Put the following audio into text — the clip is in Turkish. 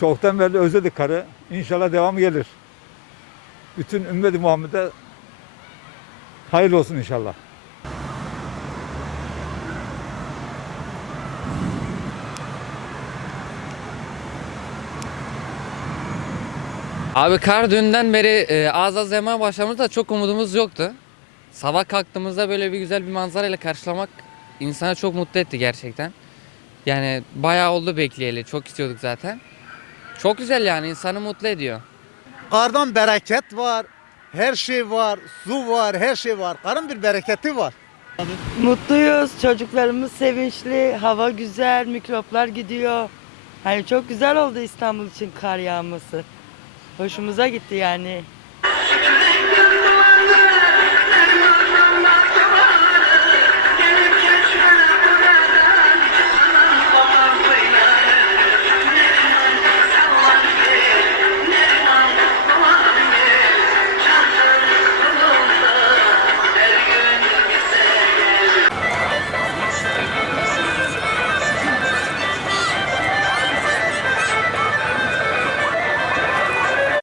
Çoktan beri özledik karı. İnşallah devam gelir. Bütün ümmeti Muhammed'e hayırlı olsun inşallah. Abi kar dünden beri e, az az yağmaya başlamıştı çok umudumuz yoktu. Sabah kalktığımızda böyle bir güzel bir manzarayla karşılamak insanı çok mutlu etti gerçekten. Yani bayağı oldu bekleyeli. Çok istiyorduk zaten. Çok güzel yani insanı mutlu ediyor. Kardan bereket var. Her şey var. Su var. Her şey var. Karın bir bereketi var. Mutluyuz, çocuklarımız sevinçli, hava güzel, mikroplar gidiyor. Hani çok güzel oldu İstanbul için kar yağması. Hoşumuza gitti yani.